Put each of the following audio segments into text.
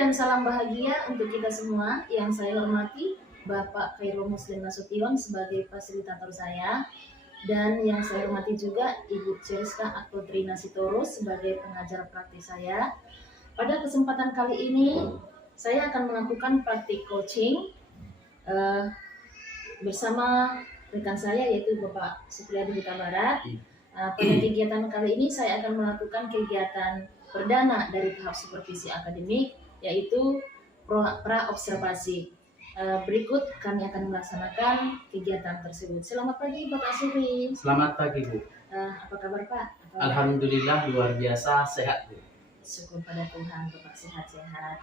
dan salam bahagia untuk kita semua. Yang saya hormati Bapak Khairul Muslim Nasution sebagai fasilitator saya, dan yang saya hormati juga Ibu Cheriska Aktotrina Sitorus sebagai pengajar praktik saya. Pada kesempatan kali ini saya akan melakukan praktik coaching bersama rekan saya yaitu Bapak Supriyadi Huta Barat. Pada kegiatan kali ini saya akan melakukan kegiatan perdana dari tahap supervisi akademik, yaitu pra-observasi. Berikut kami akan melaksanakan kegiatan tersebut. Selamat pagi Bapak Supri. Selamat pagi Bu. Apa kabar Pak? Alhamdulillah luar biasa sehat Bu. Syukur pada Tuhan Bapak sehat-sehat.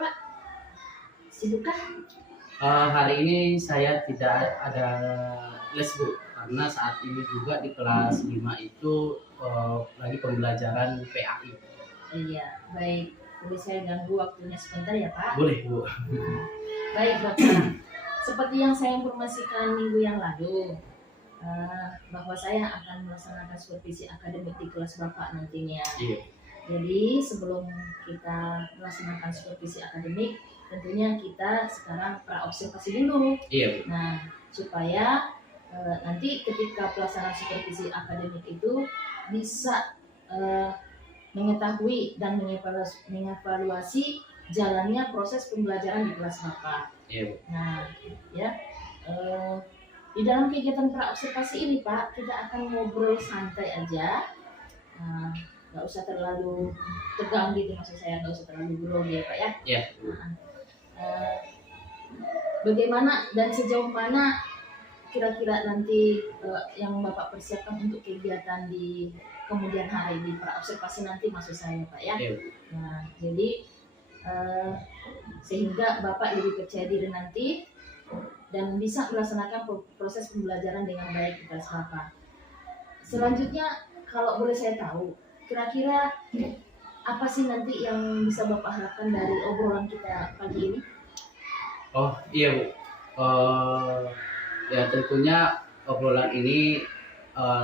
Pak, sibukkah? Hari ini saya tidak ada les Bu, karena saat ini juga di kelas 5 itu lagi pembelajaran PAI. Iya, baik. Boleh saya ganggu waktunya sebentar ya Pak? Boleh Bu. Baik Bapak, seperti yang saya informasikan minggu yang lalu, bahwa saya akan melaksanakan supervisi akademik di kelas Bapak nantinya. Iya. Jadi sebelum kita melaksanakan supervisi akademik, tentunya kita sekarang pra-observasi dulu. Iya Bu. Nah, supaya nanti ketika pelaksanaan supervisi akademik itu bisa mengetahui dan mengevaluasi jalannya proses pembelajaran di kelas Bapak. Iya Bu. Nah, ya di dalam kegiatan pra-observasi ini Pak, kita akan ngobrol santai aja, nggak usah terlalu tegang gitu, maksud saya nggak usah terlalu grogi ya Pak ya. Iya. Bagaimana dan sejauh mana kira-kira nanti yang Bapak persiapkan untuk kegiatan di kemudian hari di pra-observasi nanti, maksud saya Pak ya. Iya. Nah, jadi sehingga Bapak lebih percaya diri nanti dan bisa melaksanakan proses pembelajaran dengan baik di kelas Bapak. Selanjutnya, kalau boleh saya tahu, kira-kira apa sih nanti yang bisa Bapak harapkan dari obrolan kita pagi ini? Oh iya Bu. Ya tentunya obrolan ini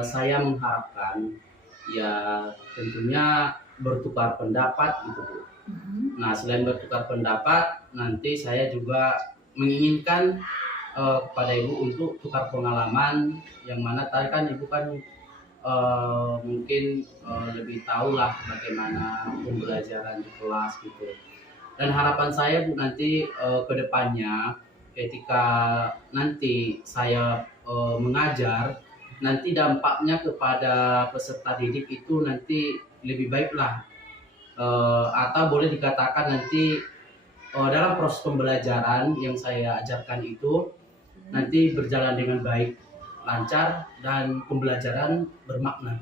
saya mengharapkan ya tentunya bertukar pendapat gitu Bu. Nah, selain bertukar pendapat, nanti saya juga menginginkan kepada Ibu untuk tukar pengalaman, yang mana tadi kan Ibu kan mungkin lebih tahu lah bagaimana pembelajaran di kelas gitu. Dan harapan saya Bu nanti ke depannya ketika nanti saya mengajar, nanti dampaknya kepada peserta didik itu nanti lebih baik lah. Atau boleh dikatakan nanti dalam proses pembelajaran yang saya ajarkan itu nanti berjalan dengan baik, lancar, dan pembelajaran bermakna.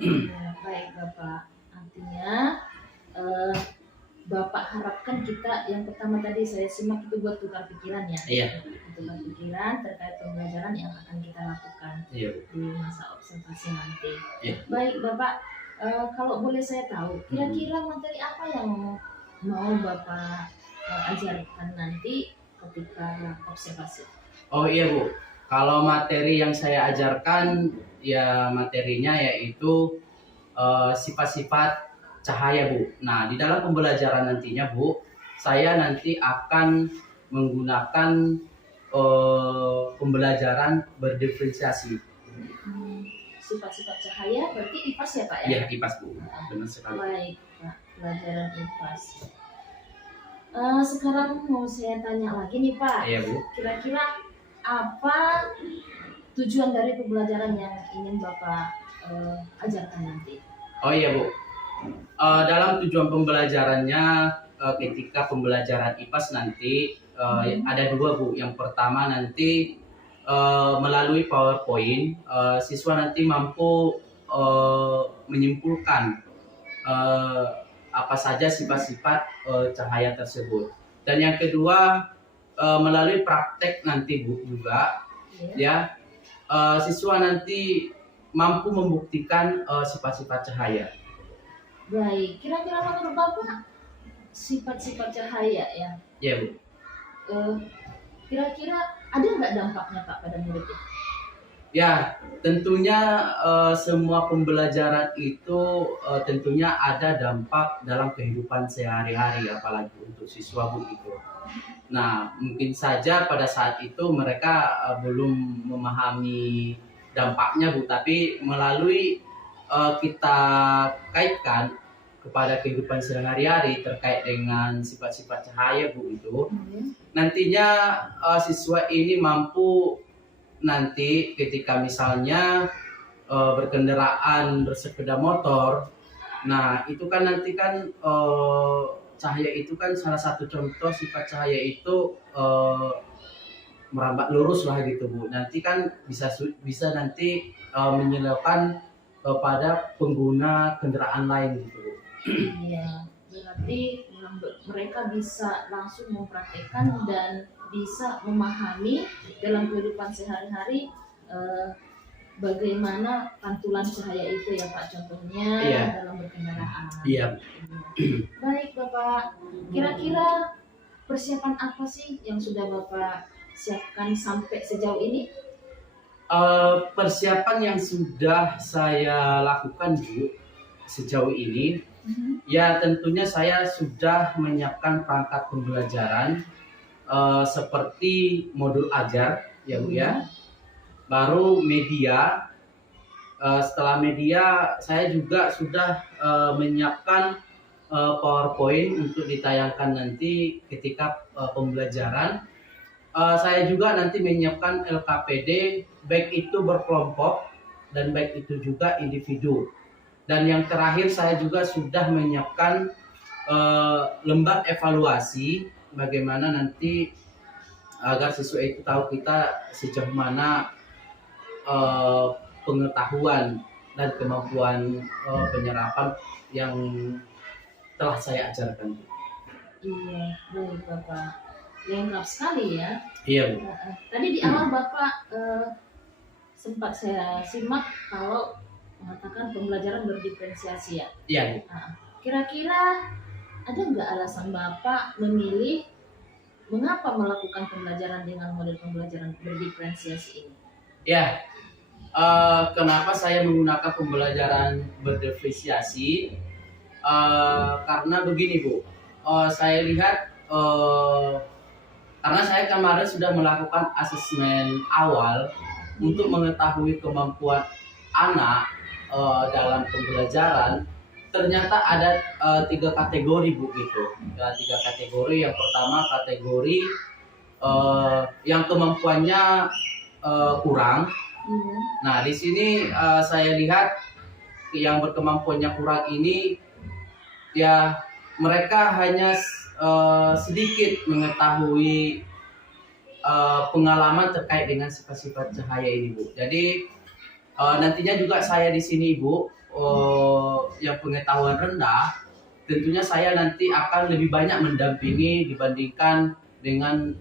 Ya, baik Bapak, artinya Bapak harapkan kita yang pertama tadi saya simak itu buat tukar pikiran ya. Iya. Tukar pikiran terkait pembelajaran yang akan kita lakukan di masa observasi nanti. Iya. Baik Bapak, kalau boleh saya tahu, kira-kira materi apa yang mau Bapak ajarkan nanti ketika observasi? Oh iya Bu, kalau materi yang saya ajarkan ya materinya yaitu sifat-sifat cahaya Bu. Nah, di dalam pembelajaran nantinya Bu, saya nanti akan menggunakan pembelajaran berdiferensiasi. Sifat-sifat cahaya berarti IPAS ya Pak ya? Iya, IPAS Bu. Benar sekali. Baik Pak, pelajaran IPAS. Sekarang mau saya tanya lagi nih Pak. Iya Bu. Kira-kira apa tujuan dari pembelajaran yang ingin Bapak ajarkan nanti? Oh iya Bu. Dalam tujuan pembelajarannya ketika pembelajaran IPAS nanti ada dua Bu. Yang pertama nanti melalui PowerPoint siswa nanti mampu menyimpulkan apa saja sifat-sifat cahaya tersebut. Dan yang kedua melalui praktek nanti Bu juga ya siswa nanti mampu membuktikan sifat-sifat cahaya. Baik, kira-kira menurut Bapak sifat-sifat cahaya ya? Iya Bu. Kira-kira ada nggak dampaknya Pak pada muridnya? Ya, tentunya semua pembelajaran itu tentunya ada dampak dalam kehidupan sehari-hari, apalagi untuk siswa Bu itu. Nah, mungkin saja pada saat itu mereka belum memahami dampaknya Bu, tapi melalui kita kaitkan kepada kehidupan sehari-hari terkait dengan sifat-sifat cahaya Bu itu, nantinya siswa ini mampu nanti ketika misalnya berkendaraan bersepeda motor. Nah, itu kan nanti kan cahaya itu kan salah satu contoh sifat cahaya itu merambat lurus lah gitu Bu. Nanti kan bisa nanti menyebabkan pada pengguna kendaraan lain gitu Bu. Iya, berarti mereka bisa langsung mempraktekkan dan bisa memahami dalam kehidupan sehari-hari bagaimana pantulan cahaya itu ya Pak, contohnya Iya. dalam berkendaraan. Iya. Baik Bapak, kira-kira persiapan apa sih yang sudah Bapak siapkan sampai sejauh ini? Persiapan yang sudah saya lakukan Bu sejauh ini, ya tentunya saya sudah menyiapkan perangkat pembelajaran seperti modul ajar ya Bu ya, baru media. Setelah media saya juga sudah menyiapkan PowerPoint untuk ditayangkan nanti ketika pembelajaran. Saya juga nanti menyiapkan LKPD, baik itu berkelompok dan baik itu juga individu. Dan yang terakhir saya juga sudah menyiapkan lembar evaluasi bagaimana nanti agar siswa itu tahu kita sejauh mana pengetahuan dan kemampuan penyerapan yang telah saya ajarkan. Iya, baik Bapak. Lengkap sekali ya. Iya Bu. Tadi di awal Bapak sempat saya simak kalau mengatakan pembelajaran berdiferensiasi ya. Iya Bu. Kira-kira ada nggak alasan Bapak memilih mengapa melakukan pembelajaran dengan model pembelajaran berdiferensiasi ini? Ya, kenapa saya menggunakan pembelajaran berdiferensiasi? Karena begini Bu, saya lihat karena saya kemarin sudah melakukan asesmen awal untuk mengetahui kemampuan anak dalam pembelajaran. Ternyata ada 3 kategori Bu gitu. Ada 3 kategori. Yang pertama kategori yang kemampuannya kurang. Nah di sini saya lihat yang berkemampuannya kurang ini ya mereka hanya sedikit mengetahui pengalaman terkait dengan sifat-sifat cahaya ini Bu. Jadi nantinya juga saya di sini Bu yang pengetahuan rendah, tentunya saya nanti akan lebih banyak mendampingi dibandingkan dengan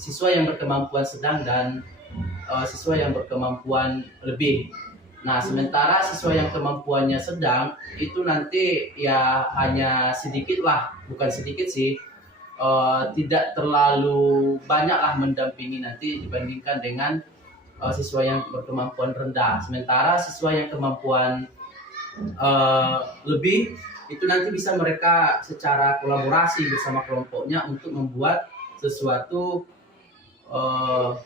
siswa yang berkemampuan sedang dan siswa yang berkemampuan lebih. Nah, sementara siswa yang kemampuannya sedang itu nanti ya hanya sedikit lah, bukan sedikit sih, tidak terlalu banyak lah mendampingi nanti dibandingkan dengan siswa yang berkemampuan rendah. Sementara siswa yang kemampuan lebih itu nanti bisa mereka secara kolaborasi bersama kelompoknya untuk membuat sesuatu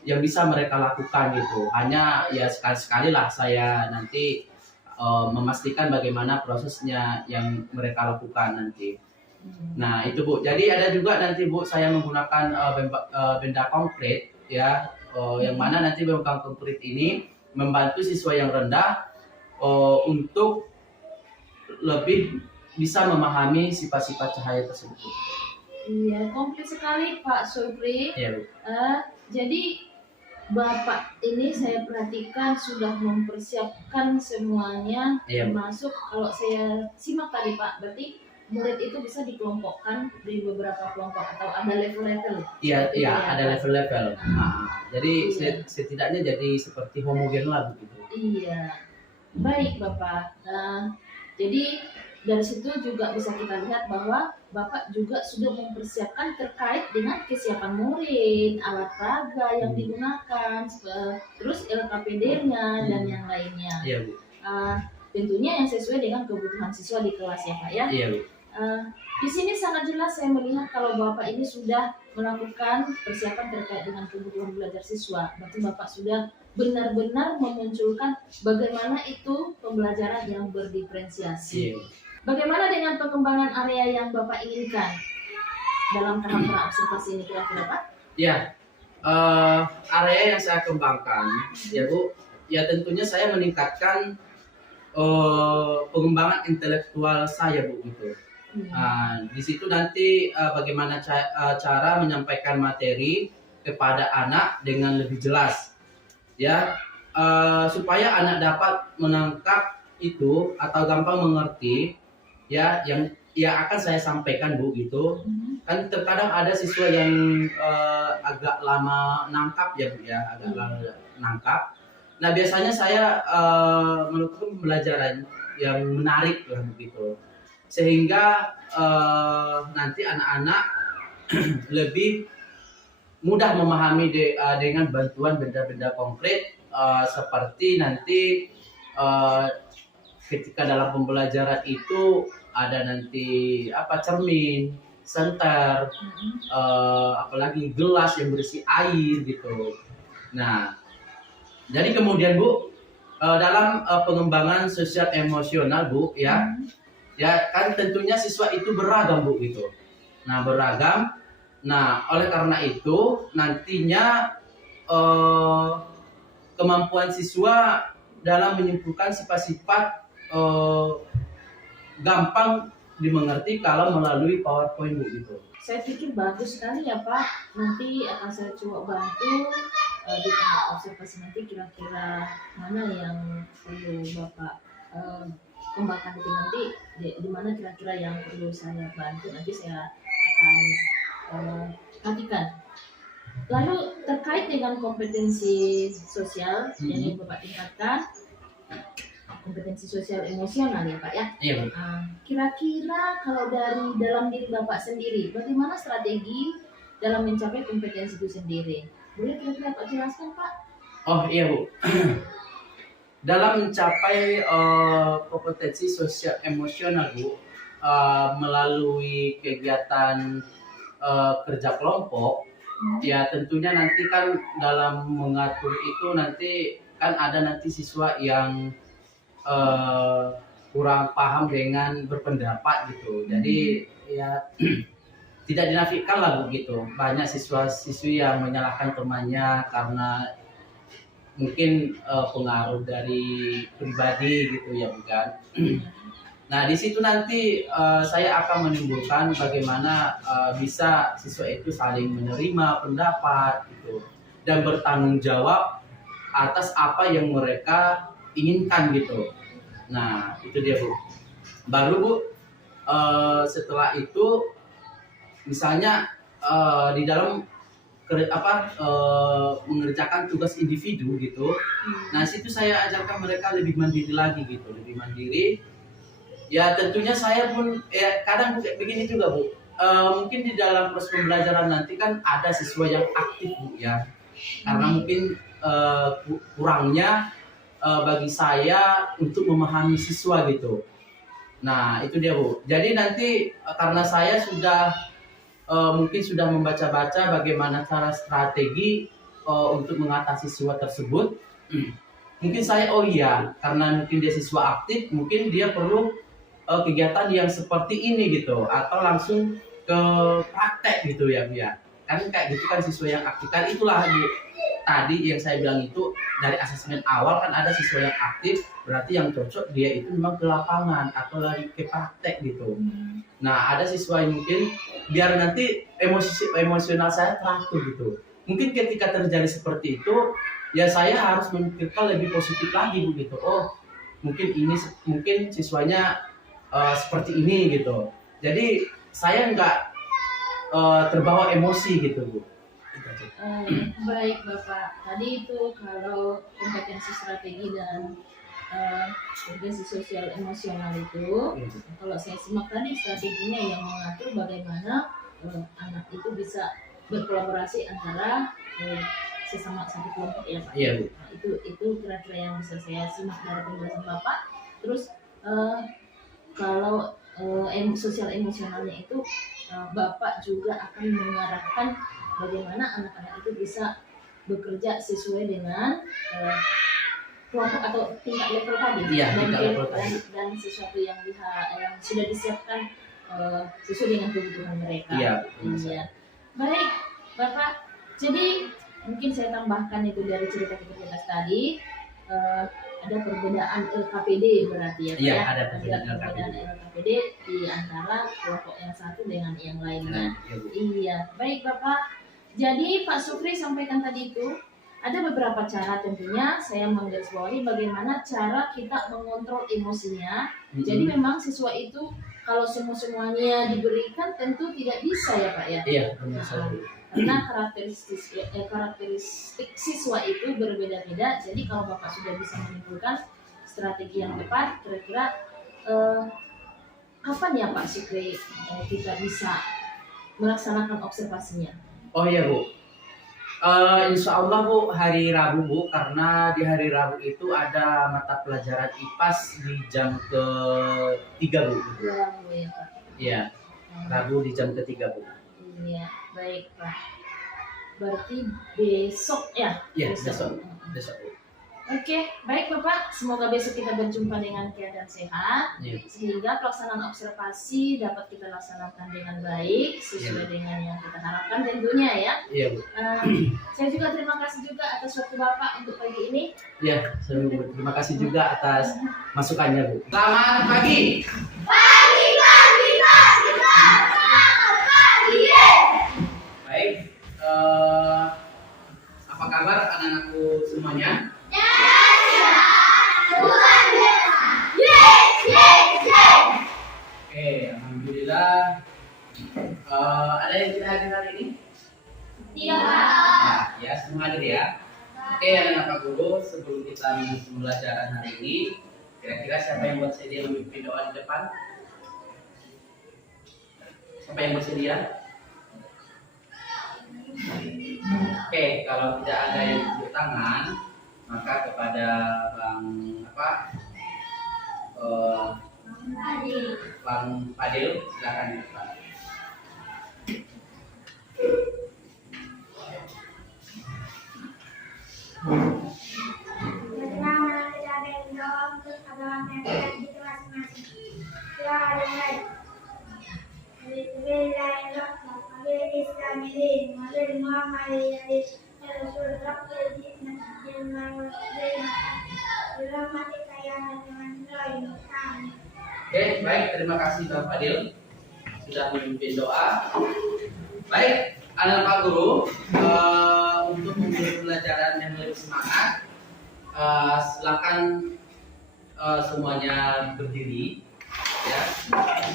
yang bisa mereka lakukan gitu. Hanya ya sekali-sekali lah saya nanti memastikan bagaimana prosesnya yang mereka lakukan nanti. Nah itu Bu. Jadi ada juga nanti Bu saya menggunakan benda konkret ya, yang mana nanti benda konkret ini membantu siswa yang rendah untuk lebih bisa memahami sifat-sifat cahaya tersebut. Iya, komplit sekali Pak Supri. Iya Bu. Jadi Bapak ini saya perhatikan sudah mempersiapkan semuanya, termasuk kalau saya simak tadi Pak, berarti murid itu bisa dikelompokkan di beberapa kelompok atau ada level-level. Iya, ada level-level. Jadi setidaknya jadi seperti homogen lah begitu. Iya, baik Bapak. Nah, jadi dari situ juga bisa kita lihat bahwa Bapak juga sudah mempersiapkan terkait dengan kesiapan murid, alat peraga yang digunakan, terus LKPD-nya dan yang lainnya. Iya, Bu. Tentunya yang sesuai dengan kebutuhan siswa di kelas ya Pak ya. Iya, Bu. Di sini sangat jelas saya melihat kalau Bapak ini sudah melakukan persiapan terkait dengan kebutuhan belajar siswa. Berarti Bapak sudah benar-benar memunculkan bagaimana itu pembelajaran yang berdiferensiasi. Iya. Bagaimana dengan pengembangan area yang Bapak inginkan dalam tahap praobservasi ini kira-kira Pak? Ya, area yang saya kembangkan, ya Bu, ya tentunya saya meningkatkan pengembangan intelektual saya Bu gitu. Di situ nanti bagaimana cara menyampaikan materi kepada anak dengan lebih jelas, ya supaya anak dapat menangkap itu atau gampang mengerti, ya yang akan saya sampaikan Bu gitu. Kan terkadang ada siswa yang agak lama nangkap ya Bu ya, agak lama nangkap. Nah biasanya saya melakukan pembelajaran yang menarik lah begitu, sehingga nanti anak-anak lebih mudah memahami dengan bantuan benda-benda konkret seperti nanti ketika dalam pembelajaran itu ada nanti cermin, senter, apalagi gelas yang berisi air gitu. Nah, jadi kemudian Bu dalam pengembangan sosial emosional Bu ya kan tentunya siswa itu beragam Bu gitu. Nah beragam. Nah oleh karena itu nantinya kemampuan siswa dalam menyimpulkan sifat-sifat gampang dimengerti kalau melalui PowerPoint Bu gitu. Saya pikir bagus sekali ya Pak. Nanti akan saya coba bantu di tahap observasi nanti kira-kira mana yang perlu Bapak kembangkan itu nanti di mana kira-kira yang perlu saya bantu nanti saya akan perhatikan. Lalu terkait dengan kompetensi sosial yang ingin Bapak tingkatkan, kompetensi sosial emosional ya Pak ya. Iya Bu. Kira-kira kalau dari dalam diri Bapak sendiri, bagaimana strategi dalam mencapai kompetensi itu sendiri? Boleh kira-kira Pak jelaskan Pak? Oh iya Bu. Dalam mencapai kompetensi sosial emosional Bu, melalui kegiatan kerja kelompok, ya tentunya nanti kan dalam mengatur itu nanti kan ada nanti siswa yang kurang paham dengan berpendapat gitu. Jadi ya tidak dinafikan lah begitu. Banyak siswa-siswi yang menyalahkan temannya karena mungkin pengaruh dari pribadi gitu ya bukan. Nah di situ nanti saya akan menimbulkan bagaimana bisa siswa itu saling menerima pendapat gitu dan bertanggung jawab atas apa yang mereka inginkan gitu. Nah itu dia Bu. Baru Bu setelah itu misalnya di dalam mengerjakan tugas individu gitu. Nah situ saya ajarkan mereka lebih mandiri lagi gitu, lebih mandiri. Ya tentunya saya pun ya kadang begini juga Bu. Mungkin di dalam proses pembelajaran nanti kan ada siswa yang aktif Bu ya. Karena mungkin kurangnya bagi saya untuk memahami siswa gitu. Nah itu dia Bu. Jadi nanti karena saya sudah mungkin sudah membaca-baca bagaimana cara strategi untuk mengatasi siswa tersebut. Mungkin saya karena mungkin dia siswa aktif, mungkin dia perlu kegiatan yang seperti ini gitu, atau langsung ke praktek gitu ya Bu ya. Kan kayak gitu kan siswa yang aktif kan itulah Bu. Tadi yang saya bilang itu dari asesmen awal kan ada siswa yang aktif, berarti yang cocok dia itu memang ke lapangan atau lari ke praktek gitu. Nah ada siswa yang mungkin biar nanti emosional saya teratur gitu. Mungkin ketika terjadi seperti itu, ya saya harus memikirkan lebih positif lagi begitu. Oh mungkin siswanya seperti ini gitu. Jadi saya nggak terbawa emosi gitu Bu. Baik Bapak, tadi itu kalau kompetensi strategi dan urgensi sosial emosional itu, kalau saya simak tadi strateginya yang mengatur bagaimana anak itu bisa berkolaborasi antara sesama satu kelompok ya Pak. Iya Bu. Nah, itu kira-kira yang bisa saya simak dari penjelasan Bapak. Terus kalau sosial emosionalnya itu Bapak juga akan mengarahkan bagaimana anak-anak itu bisa bekerja sesuai dengan kelompok atau tingkat level tadi, Iya, dan sesuatu yang sudah disiapkan sesuai dengan kebutuhan mereka. Iya. Baik Bapak, jadi mungkin saya tambahkan itu dari cerita kita tadi, ada perbedaan LKPD berarti ya Pak. Iya, ya? ada perbedaan LKPD di antara kelompok yang satu dengan yang lainnya. Iya, baik Bapak. Jadi Pak Sukri sampaikan tadi itu ada beberapa cara, tentunya saya menggarisbawahi bagaimana cara kita mengontrol emosinya. Jadi memang siswa itu kalau semuanya diberikan tentu tidak bisa ya Pak ya. Iya, benar. Karena karakteristik siswa itu berbeda-beda. Jadi kalau Bapak sudah bisa menyimpulkan strategi yang tepat, kira-kira kapan ya Pak Sukri kita bisa melaksanakan observasinya? Oh iya Bu, insya Allah Bu hari Rabu Bu, karena di hari Rabu itu ada mata pelajaran IPAS di jam ke-3 Bu. Rabu ya Pak. Iya, Rabu di jam ke-3 Bu. Iya, baik Pak. Berarti besok ya? Iya, besok Bu. Oke, baik Bapak. Semoga besok kita berjumpa dengan keadaan sehat, sehingga pelaksanaan observasi dapat kita laksanakan dengan baik sesuai dengan yang kita harapkan tentunya ya. Iya Bu. Saya juga terima kasih juga atas waktu Bapak untuk pagi ini. Iya, saya terima kasih juga atas masukannya Bu. Selamat pagi. Baik, apa kabar anak-anakku semuanya? Oke, alhamdulillah. Ada yang tidak hadir hari ini? Tidak Pak. Ya, semua hadir ya. Oke, anak-anak Pak Guru, sebelum kita menuju pembelajaran hari ini, kira-kira siapa yang buat sedia memimpin doa di depan? Siapa yang bersedia? Oke, kalau tidak ada yang tepuk tangan, maka kepada Bang Fadil, silakan di depan. Oke, baik, terima kasih Bang Fadil sudah memimpin doa. Baik, anak Pak Guru, untuk memulai pelajaran yang lebih semangat, silakan semuanya berdiri, ya.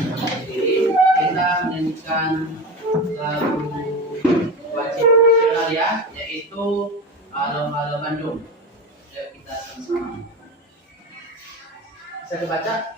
Berdiri. Kita menyanyikan lagu wajib nasional ya, yaitu Halo Halo Bandung. Ya, kita sama-sama. Bisa dibaca?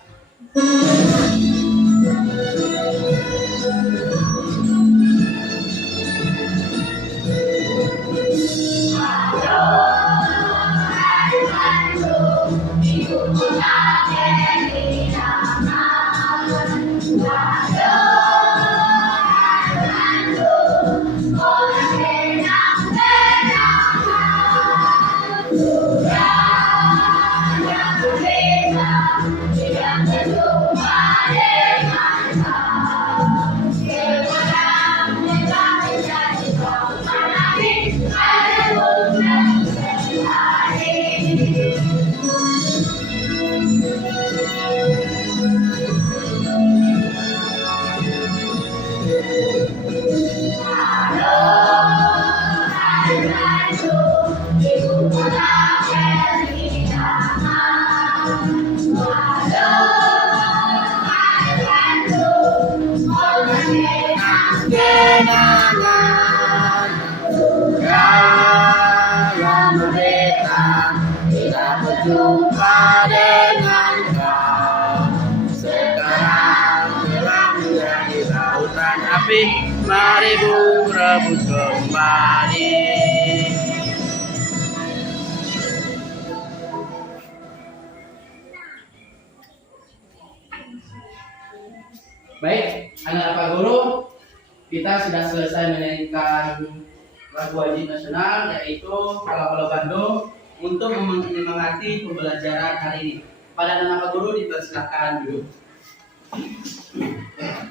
Jumpa api, mari Bu rebut kembali. Baik, anak-anak Pak Guru, kita sudah selesai menyanyikan lagu wajib nasional, yaitu Halo Halo Bandung, untuk menyemangati pembelajaran hari ini. Pada anak-anak Pak Guru dipersilakan duduk.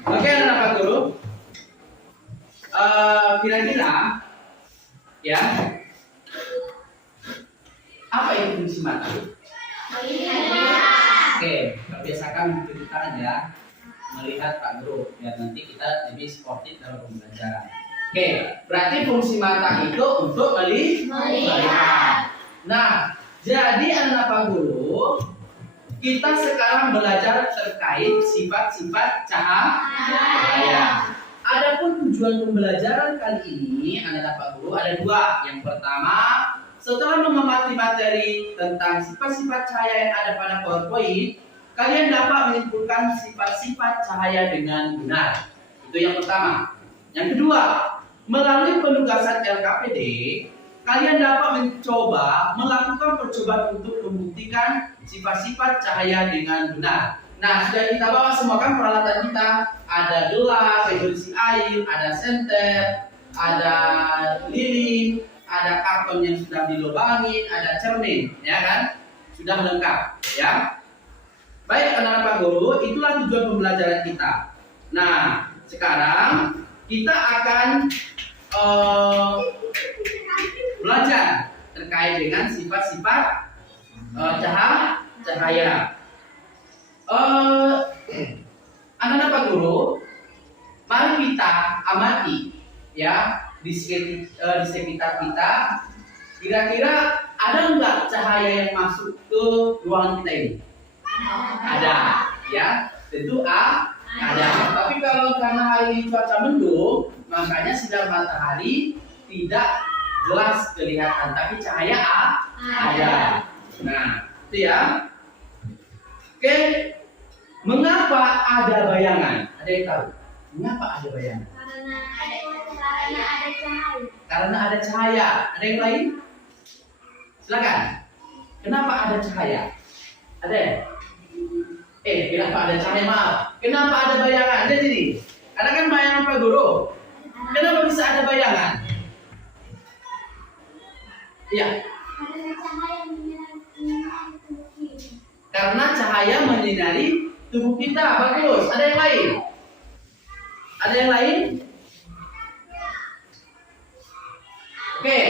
Oke, anak-anak Pak Guru, kira-kira ya, apa itu fungsi mata? Oke, biasakan menceritakan ya, melihat Pak Guru, biar nanti kita lebih sportif dalam pembelajaran. Oke, berarti fungsi mata itu untuk melihat. Nah, jadi anak Pak Guru, kita sekarang belajar terkait sifat-sifat cahaya. Adapun tujuan pembelajaran kali ini, anak Pak Guru, ada dua. Yang pertama, setelah memahami materi tentang sifat-sifat cahaya yang ada pada PowerPoint, kalian dapat menyimpulkan sifat-sifat cahaya dengan benar. Itu yang pertama. Yang kedua, melalui penugasan LKPD, kalian dapat mencoba melakukan percobaan untuk membuktikan sifat-sifat cahaya dengan benar. Nah, sudah kita bawa semua kan peralatan kita. Ada gelas, berisi air, ada senter, ada lilin, ada karton yang sudah dilubangin, ada cermin, ya kan? Sudah lengkap, ya. Baik, anak-anak Pak Guru, itulah tujuan pembelajaran kita. Nah, sekarang kita akan belajar terkait dengan sifat-sifat cahaya. Anak-anak Pak Guru, mari kita amati ya di sekitar kita. Kira-kira ada nggak cahaya yang masuk ke ruangan kita ini? Ada, ya, tentu ada. Tapi kalau karena hari ini cuaca mendung, makanya sinar matahari tidak jelas kelihatan, tapi cahaya ada. Nah, itu ya. Oke, mengapa ada bayangan? Ada yang tahu? Mengapa ada bayangan? Karena ada cahaya. Ada yang lain? Silakan. Kenapa ada cahaya? Ada ya? Kenapa ada cahaya? Maaf. Kenapa ada bayangan? Lihat ini. Ada kan bayangan Pak Guru? Kenapa bisa ada bayangan? Iya. Karena cahaya menyinari tubuh kita. Bagus. Ada yang lain? Ada yang lain? Oke.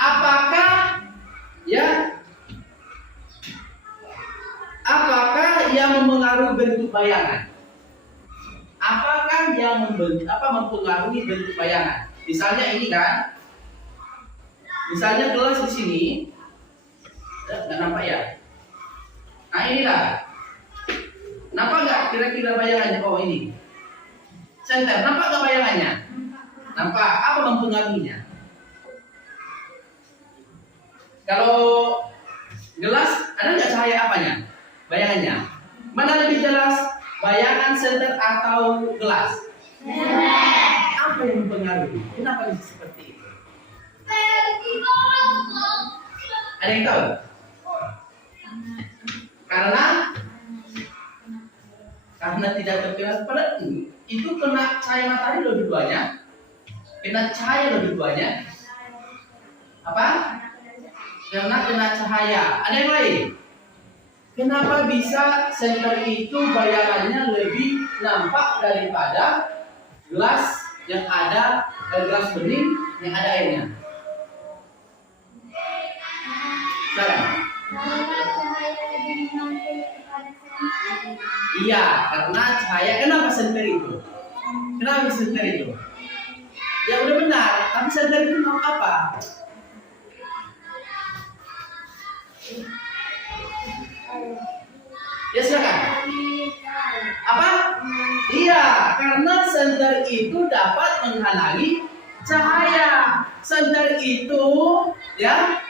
Apakah yang mempengaruhi bentuk bayangan? Apakah yang mempengaruhi bentuk bayangan? Misalnya ini kan? Misalnya gelas di sini, nggak nampak ya? Nah inilah. Nampak nggak kira-kira bayangannya? Oh ini. Center, nampak nggak bayangannya? Nampak. Apa mempengaruhinya? Kalau gelas, ada nggak cahaya apanya? Bayangannya. Mana lebih jelas? Bayangan senter atau gelas? Apa yang mempengaruhi? Kenapa bisa seperti itu? Ada yang tahu? Karena tidak terpilas pada itu kena cahaya matahari lebih banyak. Kena cahaya lebih banyak. Apa? Karena kena cahaya. Ada yang lain? Kenapa bisa senter itu bayangannya lebih nampak daripada gelas yang ada gelas bening yang ada airnya? Iya, karena cahaya. Kenapa senter itu? Kenapa senter itu? Ya udah benar, tapi senter itu mau apa? Ya silakan. Apa? Iya, karena senter itu dapat menghalangi cahaya. Senter itu ya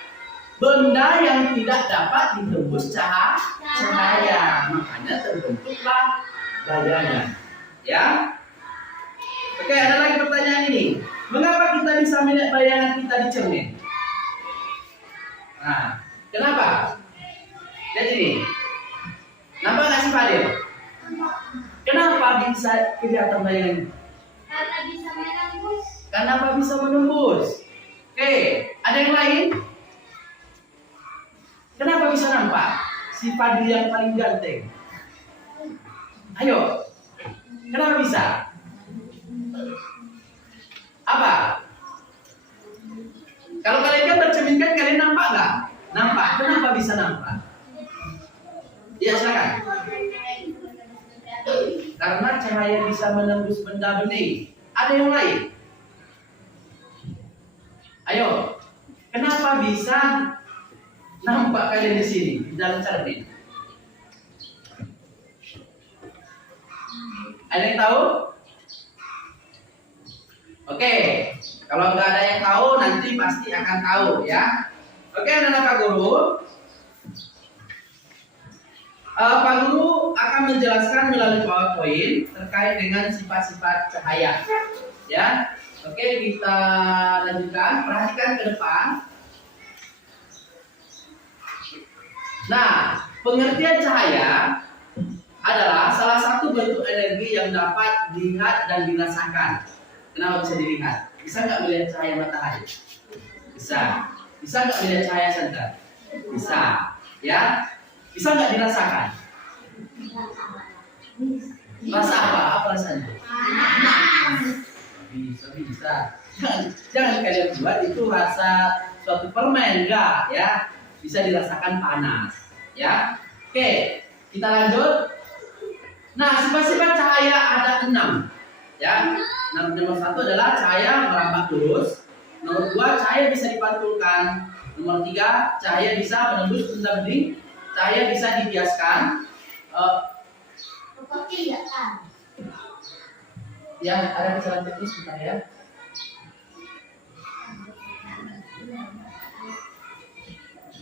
benda yang tidak dapat ditembus cahaya, makanya terbentuklah bayangan. Ya. Oke, ada lagi pertanyaan ini. Mengapa kita bisa melihat bayangan kita di cermin? Nah, kenapa? Lihat ini. Nampak nggak sih Fadil? Kenapa bisa kelihatan bayangan? Karena bisa menembus. Kenapa bisa menembus? Oke, ada yang lain? Kenapa bisa nampak? Si Fadil yang paling ganteng. Ayo, kenapa bisa? Apa? Kalau kalian kan bercerminkan, kalian nampak nggak? Nampak. Kenapa bisa nampak? Ya, silakan. Karena cahaya bisa menembus benda bening. Ada yang lain? Ayo, kenapa bisa nampak kalian di sini di dalam cermin? Ada yang tahu? Oke, kalau nggak ada yang tahu nanti pasti akan tahu ya. Oke, anak-anak Pak Guru. Pak Guru akan menjelaskan melalui PowerPoint terkait dengan sifat-sifat cahaya. Ya, oke kita lanjutkan. Perhatikan ke depan. Nah, pengertian cahaya adalah salah satu bentuk energi yang dapat dilihat dan dirasakan. Kenapa bisa dilihat? Bisa nggak melihat cahaya matahari? Bisa. Bisa nggak melihat cahaya senja? Bisa. Ya. Bisa nggak dirasakan? Rasa apa? Apa rasanya? Bisa. Jangan kalian buat itu rasa suatu permen, enggak ya. Bisa dirasakan panas. Ya. Oke, kita lanjut. Nah, sifat-sifat cahaya ada 6. Ya. Nomor 1 adalah cahaya merambat lurus. Nomor 2, cahaya bisa dipantulkan. Nomor 3, cahaya bisa menembus benda bening. Cahaya bisa dibiaskan. Ya, ada kesalahan teknis bentar ya.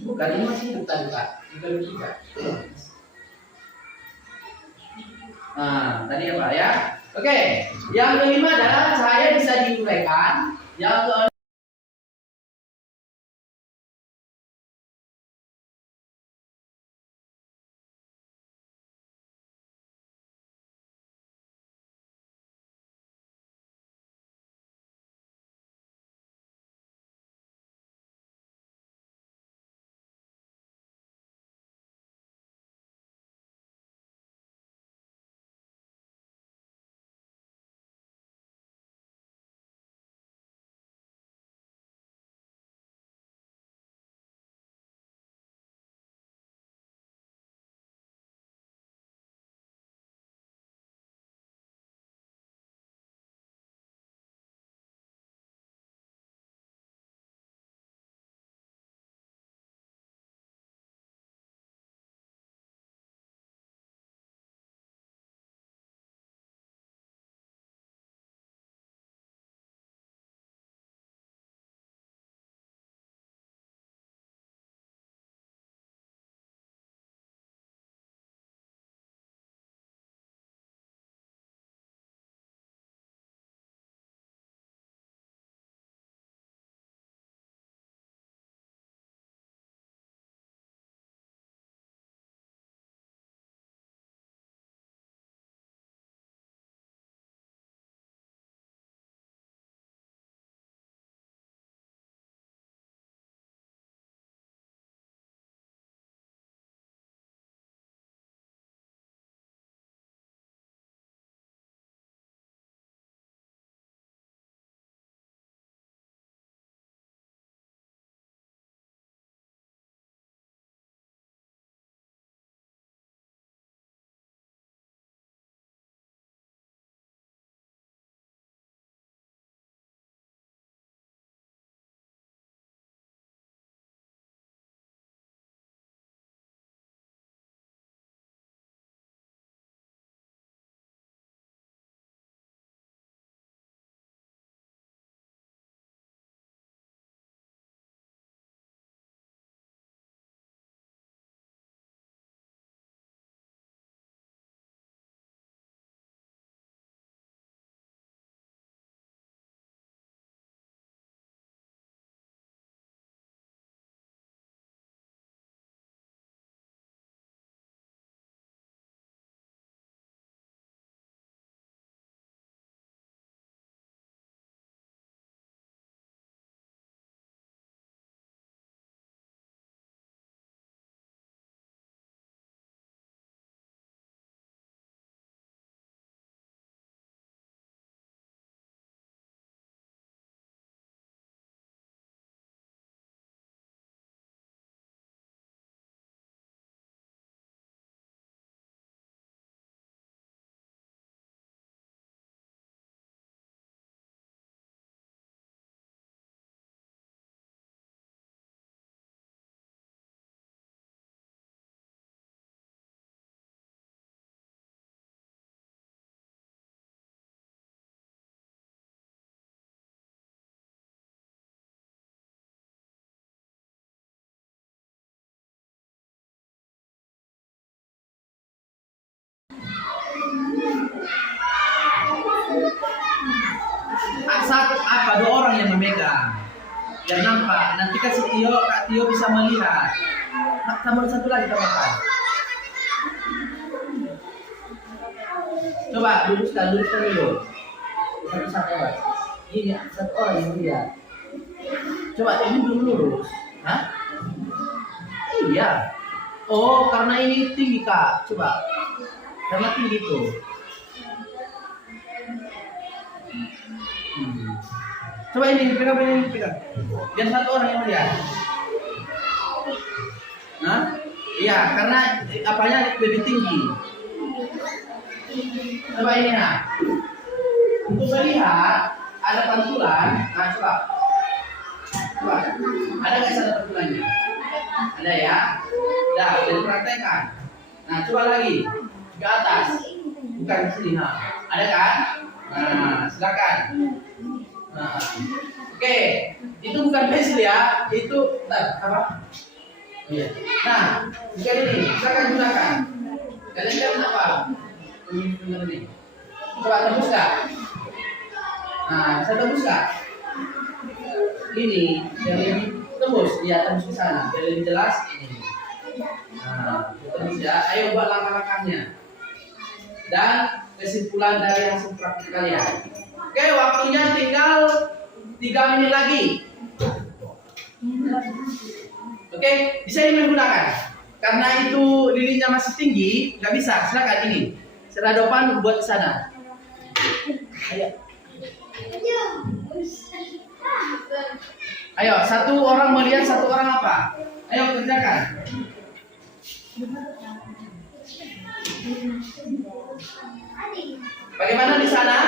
Bukan, ini masih hidup tadi Pak. Juga. Nah, tadi ya Pak ya. Oke, yang kelima adalah cahaya bisa diuraikan. Yang ke Biar nampak. Nanti kan si Tio, Kak Tio bisa melihat. Nah, tambah satu lagi tambahkan. Coba luruskan dulu. Satu-satu Mas. Ini satu orang yang lihat. Coba ini belum lurus. Hah? Iya. Oh, karena ini tinggi Kak. Coba. Karena tinggi tuh. Coba ini pegang. Biar satu orang yang melihat. Hah? Iya, karena apanya lebih tinggi. Coba ini nah. Untuk melihat ada pantulan. Nah, coba. Ada nggak sana pantulannya? Ada ya? Dah, jadi praktekkan. Nah, coba lagi ke atas. Bukan di sini. Nah, ada kan? Nah, silakan. Nah, oke, itu bukan pensil ya, itu apa? Iya. Nah, bukan ini, silakan gunakan. Kalian apa? Ini. Coba tembus nggak? Nah, bisa tembus nggak? Ini yang ini tembus, ya tembus ke sana. Biar lebih jelas ini. Nah, tembus ya. Ayo buat langkah-langkahnya. Dan kesimpulan dari hasil praktik kalian. Oke, waktunya tinggal 3 menit lagi. Oke, bisa ini menggunakan. Karena itu lilinnya masih tinggi, nggak bisa. Silakan ini. Seradopan buat di sana. Ayo. Ayo, satu orang melihat, satu orang apa? Ayo kerjakan. Bagaimana di sana?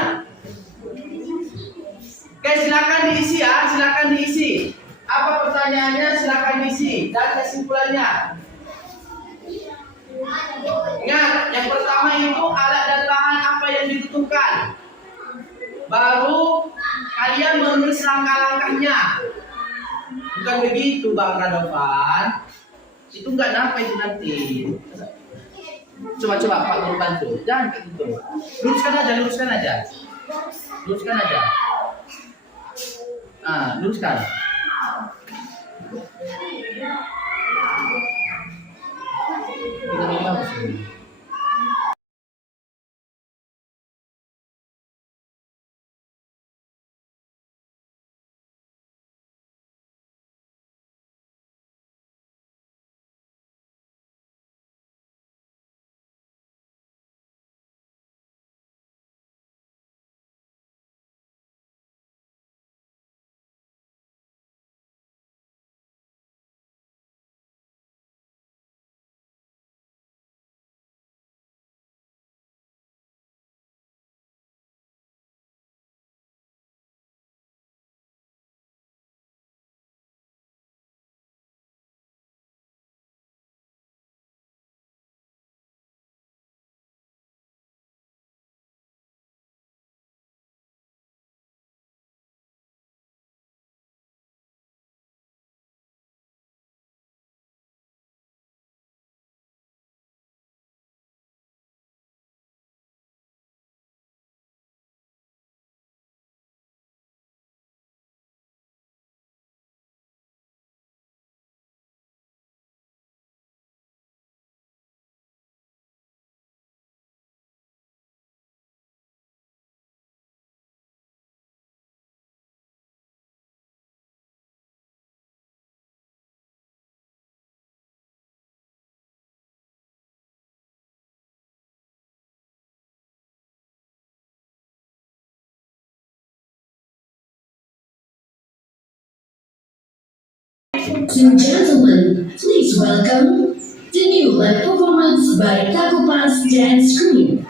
Oke, silakan diisi ya, silakan diisi. Apa pertanyaannya? Silakan diisi dan kesimpulannya. Ingat, yang pertama itu alat dan bahan apa yang dibutuhkan. Baru kalian menulis langkah-langkahnya. Bukan begitu, Bang Radovan. Itu nggak nampak itu nanti. Coba Pak Guru bantu. Jangan kayak gitu. Luruskan aja. Luruskan. Kita bagus. Ladies and gentlemen, please welcome the new live performance by Takupas Dance Crew.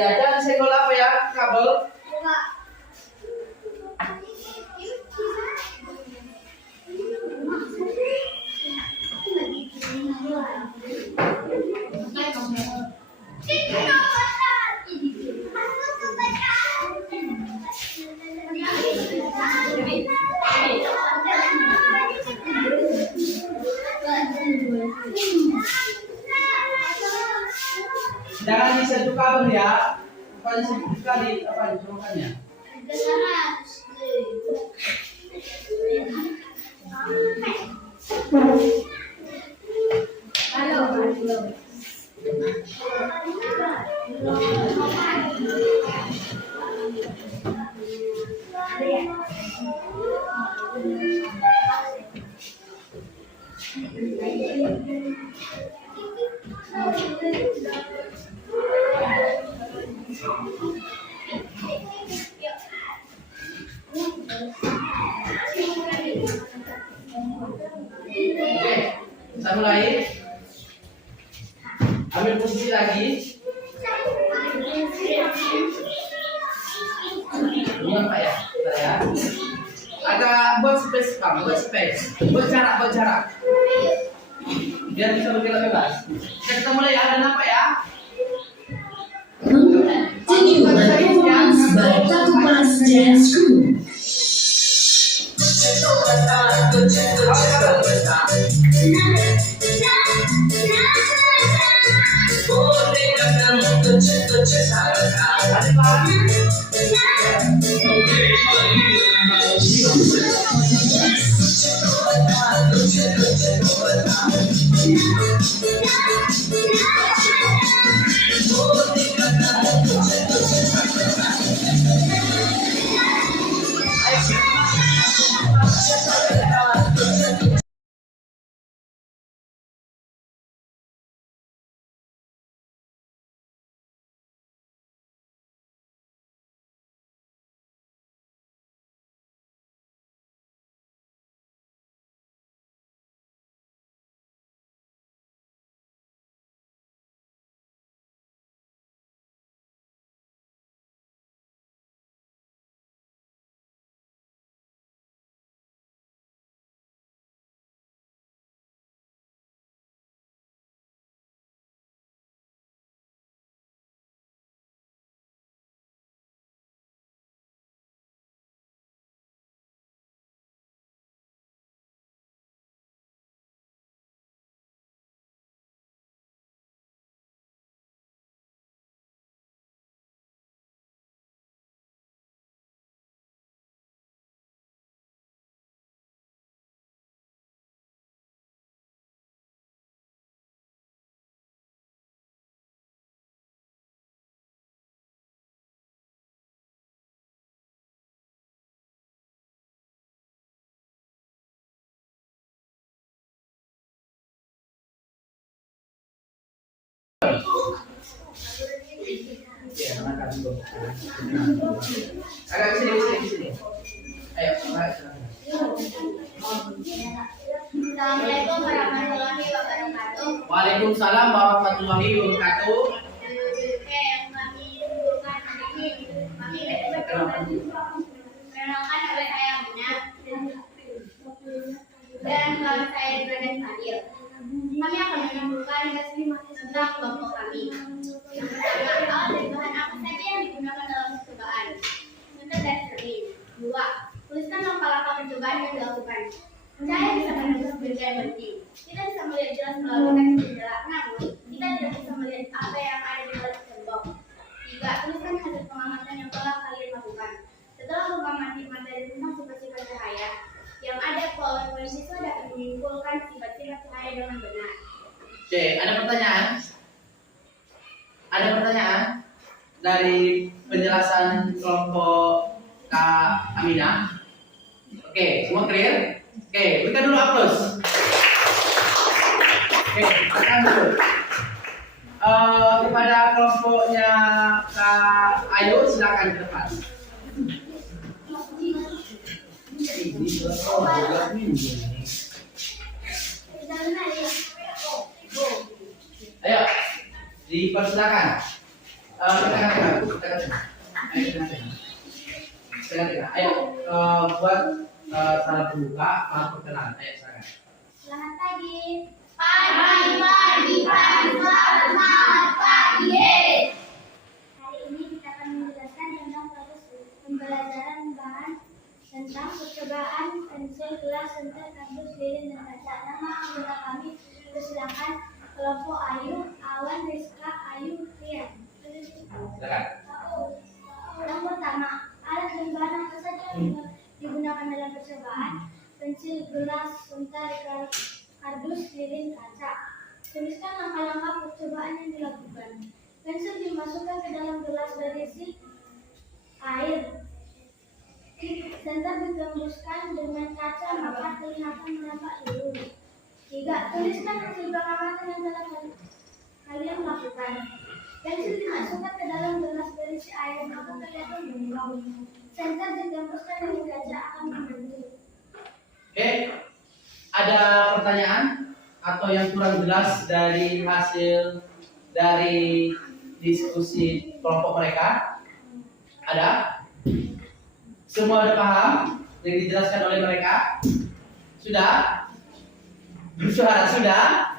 Ya, jangan senggol apa ya, kabel. Jangan disentuh kabel ya. Bukan sentuh sekali apa dicolokannya. Kita mulai. Ambil posisi lagi. Ini apa ya? Bentar ya. Agak buat space, Bang, buat space. Buat jarak. Biar bisa bergerak bebas. Kita mulai ya, dan apa ya? Continue the performance by Takupas Dance Crew. Agak sini. Ayo, Assalamualaikum warahmatullahi wabarakatuh. Waalaikumsalam warahmatullahi wabarakatuh. Kami bukan hari ini. Perkenalkan nama saya Muna dan kawan saya Ibrahim Fadil. Kami akan menyambungkan tentang kelompok kami. Yang pertama, awal dari bahan apa saja yang digunakan dalam percobaan. Contoh dan cermin. 2. Tuliskan langkah-langkah percobaan yang dilakukan. Saya bisa menembus bagian penting. Kita bisa melihat jelas melalui teks jendela, namun kita tidak bisa melihat apa yang ada di balik tembok. 3. Tuliskan hasil pengamatan yang telah kalian lakukan. Setelah mengamati materi tentang sifat-sifat cahaya yang ada, para siswa dapat menyimpulkan sifat-sifat cahaya dengan benar. Oke, ada pertanyaan? Ada pertanyaan dari penjelasan kelompok Kak Aminah? Oke, semua clear? Oke, berikan dulu aplaus. Oke, silakan dulu. Kepada kelompoknya Kak Ayu, silakan ke depan. Ayo, dipersilakan. Tengah-tengah. Ayo, buat salam pembuka, salam perkenalan. Ayo, silakan. Selamat pagi. Pagi. Selamat pagi. Hari ini kita akan menjelaskan tentang proses pembelajaran bahan tentang percobaan pensil, gelas, senter, kardus, lilin, dan kaca. Nama anggota kami persilakan kelompok Ayu, Awan, Rizka, Ayu, Rian. Silakan. Yang pertama, alat dan bahan apa saja yang digunakan dalam percobaan? Pensil, gelas, senter, kardus, lilin, kaca. Tuliskan langkah-langkah percobaan yang dilakukan. Pensil dimasukkan ke dalam gelas berisi air. Senter ditembuskan dengan kaca maka kelihatan menampak lurus. 3. Tuliskan hasil pengamatan yang telah kalian lakukan. Pensil dimasukkan ke dalam gelas berisi air maka kelihatan menguap. Senter ditembuskan dengan kaca akan membantu. Oke, ada pertanyaan atau yang kurang jelas dari hasil dari diskusi kelompok mereka? Ada? Semua ada paham yang dijelaskan oleh mereka? Sudah? Bersuara sudah?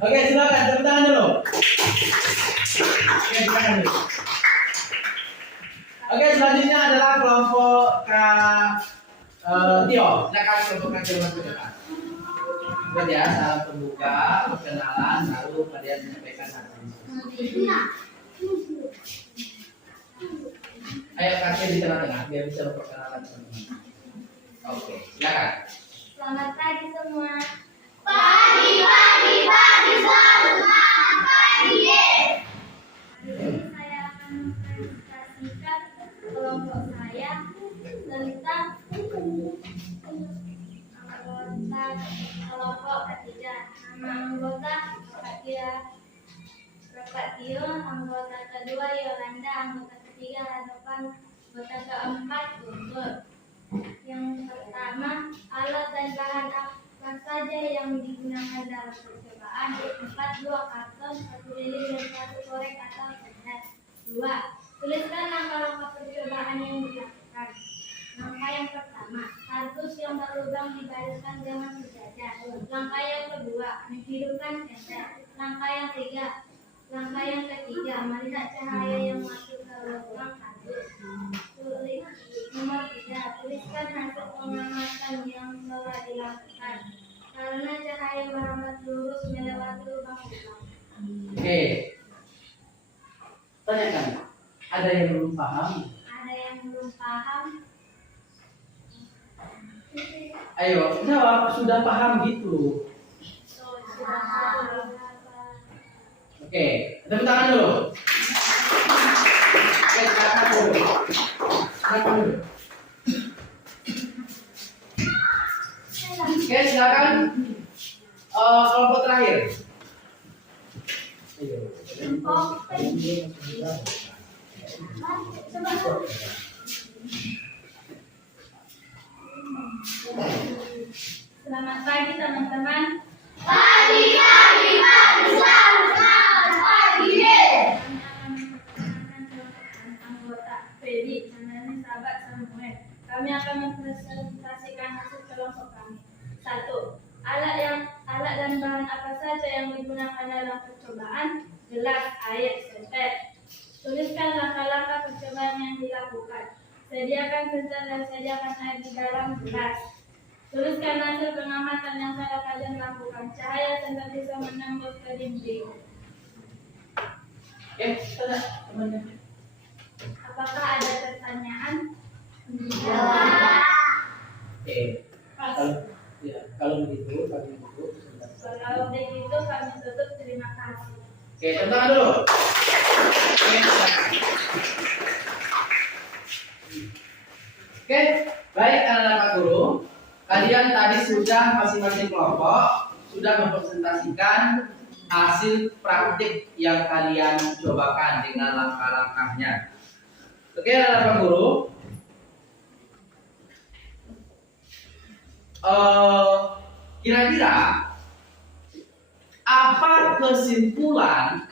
Oke, silakan tepuk tangan dulu. Oke, silakan dulu. Oke, selanjutnya adalah kelompok Tio. Silakan kelompok Kak Tio masuk ke depan. Buat ya, salam pembuka, perkenalan, lalu kalian menyampaikan hasil. Ayo Kak Tio di tengah-tengah, biar bisa memperkenalkan teman-teman. Oke, silakan. Selamat pagi semua. Pagi, selamat pagi. Hari ini saya akan mempresentasikan kelompok saya tentang anggota kelompok ketiga. Nama anggota Bapak Tio, anggota kedua Yolanda, anggota ketiga Hadapan, anggota keempat Guntur. Yang pertama, alat dan bahan apa saja yang digunakan dalam percobaan? 4. 2 karton, 1 lilin, dan 1 korek atau senter. 2. Tuliskan langkah-langkah percobaan yang dilakukan. Langkah yang pertama, kardus yang berlubang dibariskan dengan sejajar. Langkah yang kedua, menghidupkan senter. Langkah yang ketiga, melihat cahaya yang masuk ke lubang kardus. Nomor 3, tuliskan hasil pengamatan yang telah dilakukan. Karena cahaya merambat lurus melewati lubang-lubang. Oke. Tanyakan. Ada yang belum paham? Ada yang belum paham? Ayo, jawab. Sudah paham gitu. Sudah paham. Oke, tepuk tangan dulu. Oke, silakan dulu. Silakan dulu. Oke, silakan. Kelompok terakhir. Selamat pagi teman-teman. Pagi, selamat pagi. Kami akan memperkenalkan anggota Feby, namanya sahabat Samuel. Kami akan mempresentasikan hasil kelompok kami. 1. Alat dan bahan apa saja yang digunakan dalam percobaan? Gelas, air, senter. Tuliskan langkah-langkah percobaan yang dilakukan. Sediakan senter dan sediakan air di dalam gelas. Tuliskan hasil pengamatan yang telah kalian lakukan. Cahaya senter bisa menembus ke dinding. Oke, tanya temannya. Apakah ada pertanyaan? Oke. Kalau begitu kami tutup sebentar. Kalau begitu kami tutup. Terima kasih. Oke, tepuk tangan dulu. Oke, silakan. Oke, baik anak-anak Pak Guru. Kalian tadi sudah masing-masing kelompok sudah mempresentasikan hasil praktik yang kalian cobakan dengan langkah-langkahnya. Oke, anak-anak Pak Guru. Kira-kira apa kesimpulan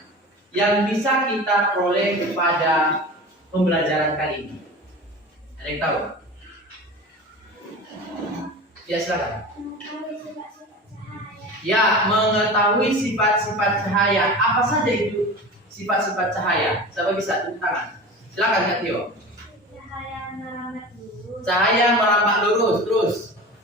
yang bisa kita peroleh pada pembelajaran kali ini? Ada yang tahu? Ya, silakan. Ya, mengetahui sifat-sifat cahaya. Apa saja itu sifat-sifat cahaya? Siapa bisa tepuk tangan? Silakan Kak Tio. Cahaya merambat lurus. Cahaya merambat lurus, terus.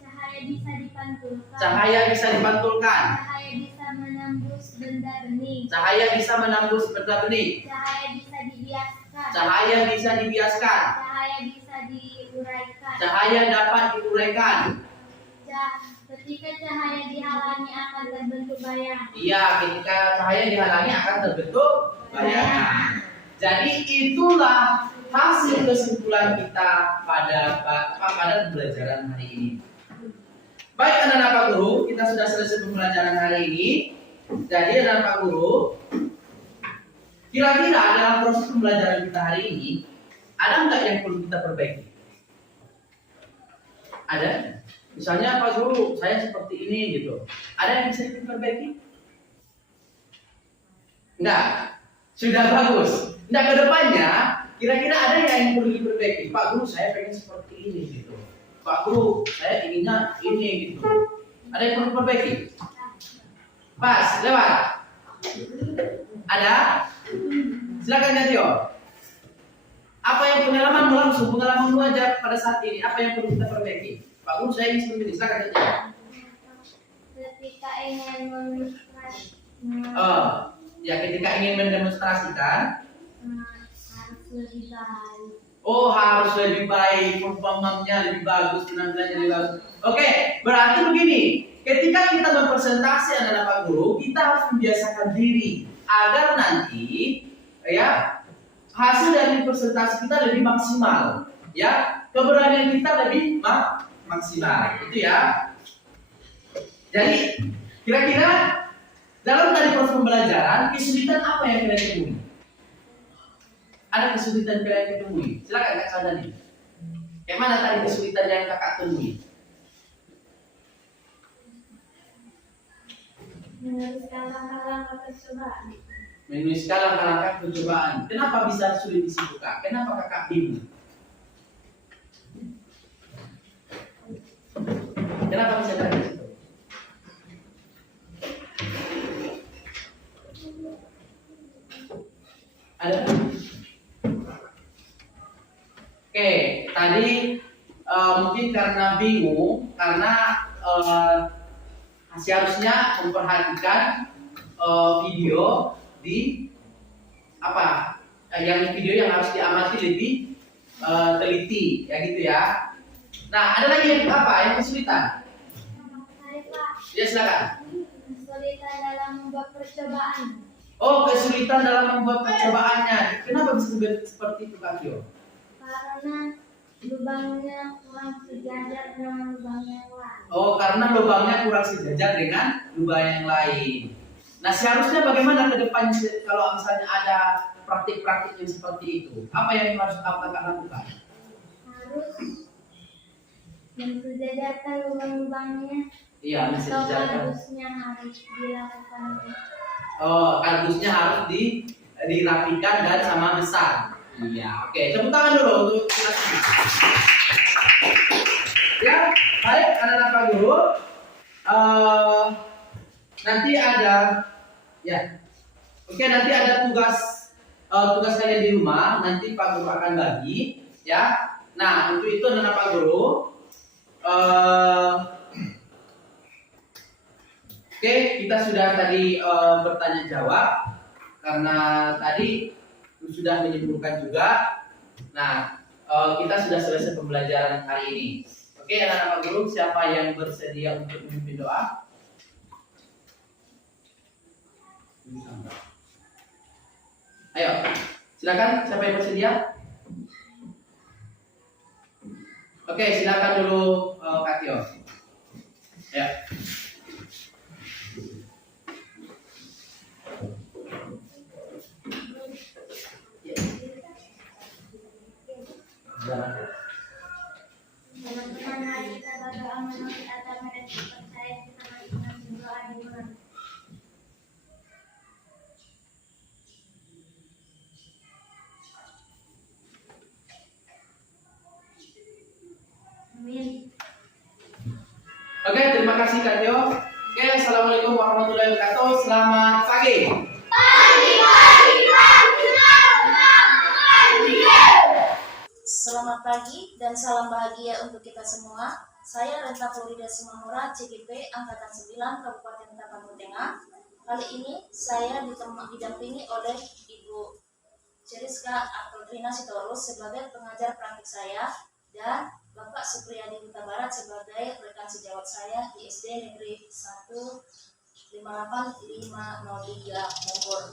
Cahaya bisa dipantulkan. Cahaya bisa dipantulkan. Cahaya bisa menembus benda bening. Cahaya bisa menembus benda bening. Cahaya bisa dibiaskan. Cahaya bisa dibiaskan. Cahaya bisa diuraikan. Cahaya dapat diuraikan. Ketika cahaya dihalangi akan terbentuk bayangan. Iya, ketika cahaya dihalangi akan terbentuk bayangan. Jadi itulah hasil kesimpulan kita pada pembelajaran hari ini. Baik anak-anak Pak Guru, kita sudah selesai pembelajaran hari ini. Jadi anak-anak Pak Guru, kira-kira dalam proses pembelajaran kita hari ini, ada nggak yang perlu kita perbaiki? Ada? Misalnya Pak Guru, saya seperti ini gitu. Ada yang bisa diperbaiki? Enggak. Sudah bagus. Nah, ke depannya kira-kira ada yang perlu diperbaiki. Pak Guru, saya pengen seperti ini gitu. Pak Guru, saya inginnya ini gitu. Ada yang perlu diperbaiki? Pas, lewat. Ada? Silakan Natio. Apa yang pengalaman langsung, pengalaman aja pada saat ini, apa yang perlu kita perbaiki? Pak Guru, saya ingin seperti ini. Silakan Natio. Ketika ingin mendemonstrasi, Ya ketika ingin mendemonstrasikan, harus lebih baik. oh harus lebih baik, pemahamannya lebih bagus, penampilannya lebih bagus. Oke, berarti begini, ketika kita berpresentasi anak-anak Pak Guru, kita harus membiasakan diri agar nanti ya hasil dari presentasi kita lebih maksimal, ya keberanian kita lebih maksimal, itu ya. Jadi kira-kira dalam tadi proses pembelajaran, kesulitan apa yang kalian temui? Ada kesulitan kalian temui? Silakan Kak Sandani. Yang mana tadi kesulitan yang kakak temui? Menuliskan langkah-langkah percobaan. Menuliskan langkah-langkah percobaan. Kenapa bisa sulit disimpulkan? Kenapa kakak bingung? Kenapa bisa dari situ? Ada? Oke, tadi mungkin karena bingung, karena seharusnya memperhatikan video di apa? Yang video yang harus diamati lebih teliti, ya gitu ya. Nah, ada lagi yang apa? Yang kesulitan? Hai Pak, Ya silakan. kesulitan dalam membuat percobaan. Oh, kesulitan dalam membuat percobaannya. Kenapa bisa seperti itu Kak Tio? Karena lubangnya kurang sejajar dengan lubang yang lain. Oh, karena lubangnya kurang sejajar dengan lubang yang lain. Nah, seharusnya bagaimana ke depan kalau misalnya ada praktik-praktik yang seperti itu? Apa yang harus kakak lakukan? Harus mensejajarkan lubang-lubangnya. Iya, Atau mensejajarkan. kardusnya harus dilakukan. Oh, kardusnya harus dirapikan dan sama besar. Iya, oke. Tepuk tangan dulu untuk kita semua. Ya, baik anak-anak Pak Guru. Nanti ada, ya. Oke, nanti ada tugas kalian di rumah. Nanti Pak Guru akan bagi, ya. Nah, untuk itu anak-anak Pak Guru. Oke, kita sudah tadi bertanya jawab karena tadi sudah menyimpulkan juga. Nah, kita sudah selesai pembelajaran hari ini. Oke, anak-anak guru, siapa yang bersedia untuk memimpin doa? Ayo, silakan. Siapa yang bersedia? Oke, silakan dulu Kak Tio. Ya. Teman-teman, mari kita berdoa menuntut agama dan kepercayaan kita mari kita berdoa di bulan. Oke, terima kasih Kak Tio. Oke, assalamualaikum warahmatullahi wabarakatuh. Selamat pagi. Selamat pagi dan salam bahagia untuk kita semua. Saya Renta Florida Simamura, CGP Angkatan 9, Kabupaten Tapanuli Tengah. Kali ini saya didampingi oleh Ibu Ceriska Apelrina Sitorus sebagai pengajar praktik saya dan Bapak Supriyadi Huta Barat sebagai rekan sejawat saya di SD Negeri 1 58503 Bogor.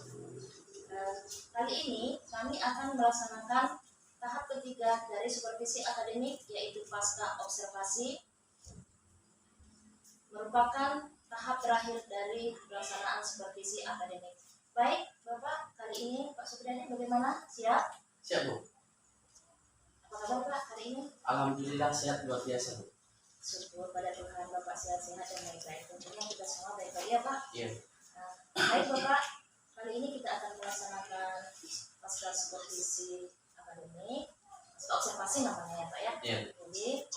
Kali ini kami akan melaksanakan tahap ketiga dari supervisi akademik, yaitu pasca observasi, merupakan tahap terakhir dari pelaksanaan supervisi akademik. Baik, Bapak, kali ini Pak Supriyadi bagaimana? Siap? Siap, Bu. Apa kabar Pak hari ini? Alhamdulillah sehat luar biasa, Bu. Syukur pada Tuhan Bapak sehat-sehat dan baik-baik. Tentunya kita semua baik-baik ya Pak. Iya. Baik Bapak, kali ini kita akan melaksanakan pasca supervisi akademik, pasca observasi namanya ya Pak ya. Iya. Jadi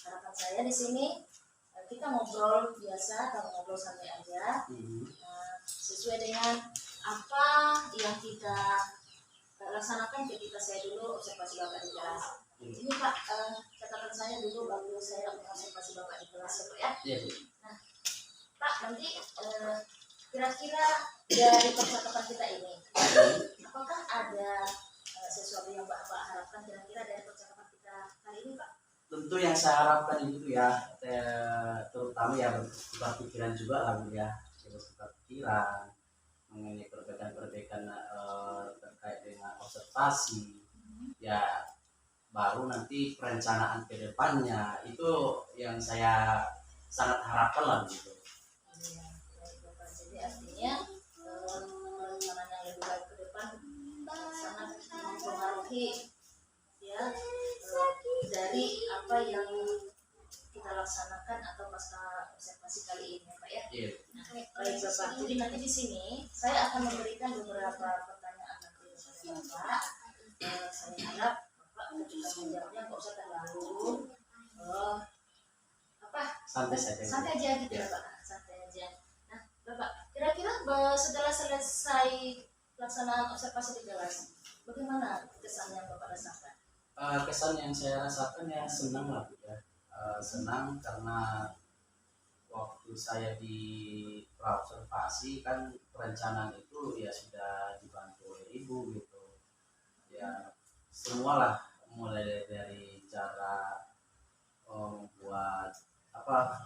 harapan saya di sini kita ngobrol biasa, kalau ngobrol santai aja, sesuai dengan apa yang kita laksanakan ketika saya dulu observasi Bapak di kelas. Ini Pak, catatan saya dulu waktu saya observasi Bapak di kelas ya Pak ya. Iya, Bu. Nah, Pak, nanti kira-kira dari percakapan kita ini, apakah ada sesuatu yang Bapak harapkan kira-kira dari percakapan kita kali ini Pak? Tentu yang saya harapkan itu ya, terutama ya bertukar pikiran juga lah, Bu ya. Bertukar pikiran mengenai perbaikan-perbaikan terkait dengan observasi. Ya, baru nanti perencanaan ke depannya itu yang saya sangat harapkan lah gitu. Iya, baik Bapak. Jadi artinya perencanaan yang lebih baik ke depan sangat mempengaruhi ya dari apa yang kita laksanakan atau pasca observasi kali ini ya Pak ya. Iya. Baik Bapak. Jadi nanti di sini saya akan memberikan beberapa pertanyaan nanti kepada Bapak. Saya harap Bapak ketika menjawabnya nggak usah terlalu Santai saja. santai aja gitu ya Pak, santai aja. Nah Bapak, kira-kira setelah selesai pelaksanaan observasi di kelas, bagaimana kesan yang Bapak rasakan? Kesan yang saya rasakan ya senang lah, Bu ya. Senang karena waktu saya di praobservasi kan perencanaan itu ya sudah dibantu oleh Ibu gitu. Ya semualah, mulai dari cara membuat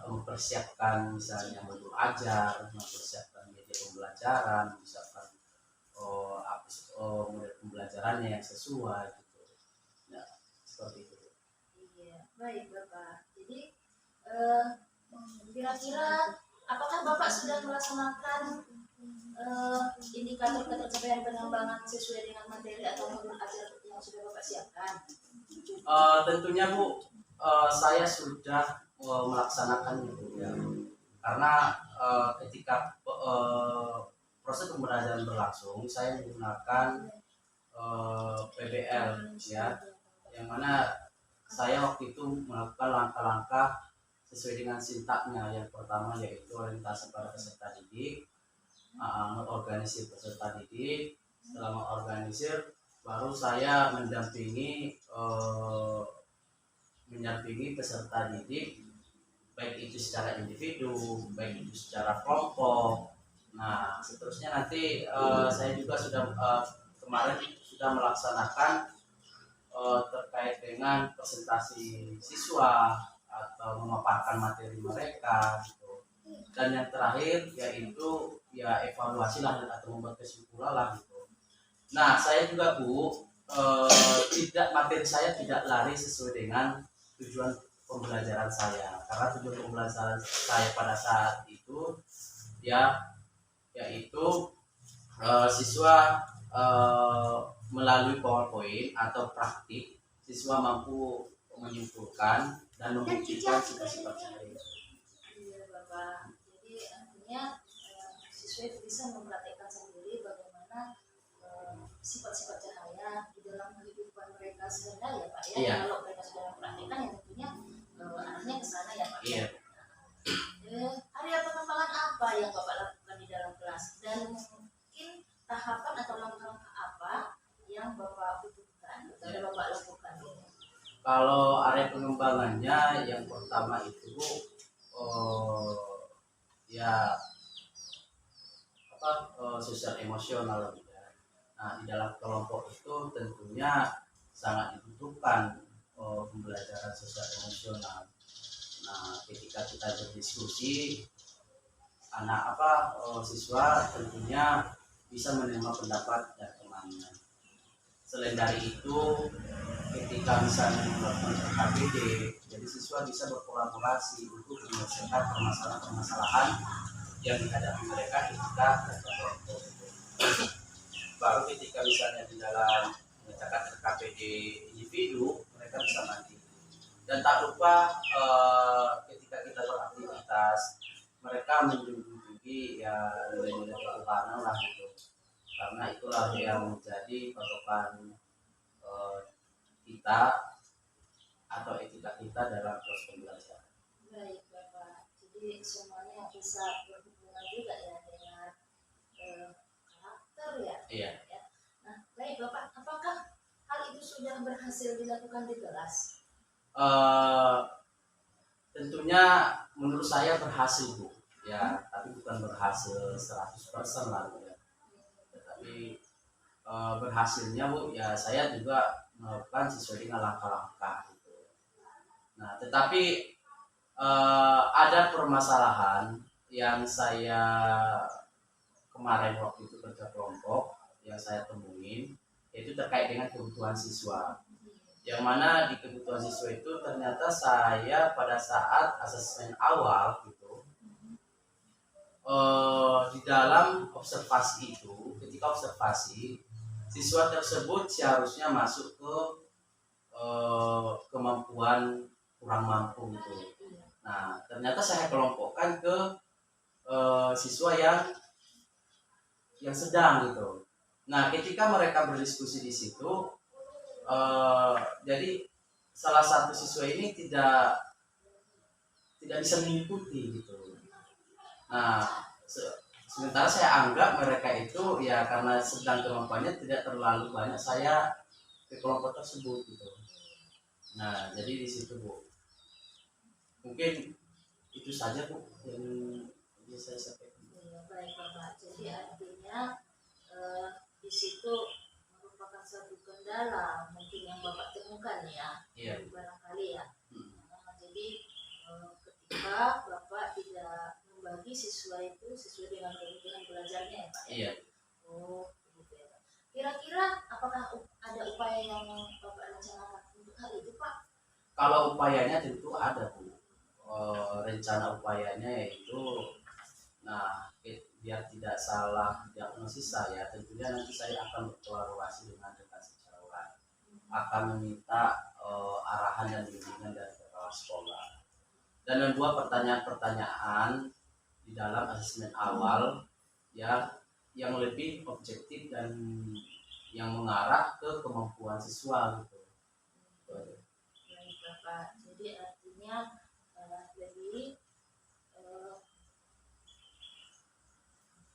mempersiapkan misalnya modul ajar, mempersiapkan media pembelajaran, mempersiapkan model pembelajarannya yang sesuai gitu. Ya, seperti itu. Iya, baik Bapak. Jadi kira-kira apakah Bapak sudah melaksanakan indikator ketercapaian pengembangan sesuai dengan materi atau modul ajar yang sudah Bapak siapkan? Tentunya Bu, saya sudah melaksanakan itu ya, karena ketika proses pembelajaran berlangsung saya menggunakan PBL ya, yang mana saya waktu itu melakukan langkah-langkah sesuai dengan sintaknya. Yang pertama yaitu orientasi pada peserta didik, mengorganisir peserta didik. Setelah mengorganisir, baru saya mendampingi peserta didik, baik itu secara individu, baik itu secara kelompok. Nah, seterusnya nanti saya juga sudah kemarin sudah melaksanakan terkait dengan presentasi siswa atau memaparkan materi mereka gitu. Dan yang terakhir yaitu ya evaluasi lah atau membuat kesimpulan lah gitu. Nah, saya juga Bu, materi saya tidak lari sesuai dengan tujuan pembelajaran saya, karena tujuan pembelajaran saya pada saat itu ya yaitu siswa melalui PowerPoint atau praktik, siswa mampu menyimpulkan dan membuktikan sifat-sifat saya. Iya Bapak. Jadi artinya siswa bisa mempraktekkan sendiri bagaimana sifat-sifat cahaya di dalam kehidupan mereka sehari-hari ya Pak ya. Iya. Kalau mereka sudah mempraktekkan ya tentunya arahnya ke sana ya Pak. Iya. Kalau area pengembangannya yang pertama itu Bu, ya apa sosial emosional ya. Nah, di dalam kelompok itu tentunya sangat dibutuhkan pembelajaran sosial emosional. Nah, ketika kita berdiskusi, anak siswa tentunya bisa menerima pendapat dari temannya. Selain dari itu, ketika misalnya melakukan KBD, jadi siswa bisa berkolaborasi untuk menyelesaikan permasalahan-permasalahan yang dihadapi mereka ketika berkelompok. Baru ketika misalnya di dalam mengerjakan KBD individu, mereka bisa mandiri. Dan tak lupa ketika kita beraktivitas, mereka menjunjung tinggi ya nilai-nilai ketuhanan lah gitu. Karena itulah yang menjadi patokan kita atau etika kita dalam proses pembelajaran. Baik Bapak, jadi semuanya bisa berhubungan juga ya dengan karakter ya. Iya. Ya. Nah, baik Bapak, apakah hal itu sudah berhasil dilakukan di kelas? Tentunya menurut saya berhasil Bu, ya, tapi bukan berhasil 100% lah Bu, ya. Tetapi berhasilnya Bu, ya saya juga melakukan sesuai dengan langkah-langkah gitu. Nah, tetapi ada permasalahan yang saya kemarin waktu itu kerja kelompok yang saya temuin, yaitu terkait dengan kebutuhan siswa. Yang mana di kebutuhan siswa itu ternyata saya pada saat asesmen awal gitu, di dalam observasi itu, ketika observasi siswa tersebut seharusnya masuk ke kemampuan kurang mampu gitu. Nah, ternyata saya kelompokkan ke siswa yang sedang gitu. Nah, ketika mereka berdiskusi di situ, jadi salah satu siswa ini tidak bisa mengikuti gitu. Nah, sementara saya anggap mereka itu ya karena sedang kemampuannya tidak terlalu banyak saya ke kelompok tersebut gitu. Nah, jadi di situ Bu, mungkin itu saja Bu yang bisa saya sampaikan. Ya, baik Bapak, jadi artinya di situ merupakan satu kendala mungkin yang Bapak temukan ya, Iya. barangkali ya. Hmm. Jadi ketika Bapak tidak membagi siswa itu sesuai dengan kebutuhan belajarnya ya Pak. Iya. Oh, gitu ya Pak. Kira-kira apakah ada upaya yang Bapak rencanakan untuk hal itu Pak? Kalau upayanya tentu ada Bu. Rencana upayanya yaitu, nah biar tidak salah diagnosis saya, tentunya nanti saya akan berkolaborasi dengan rekan sejawat, akan meminta arahan dan bimbingan dari kepala sekolah dan membuat pertanyaan-pertanyaan di dalam asesmen awal ya yang lebih objektif dan yang mengarah ke kemampuan siswa gitu. Baik Bapak, jadi artinya lebih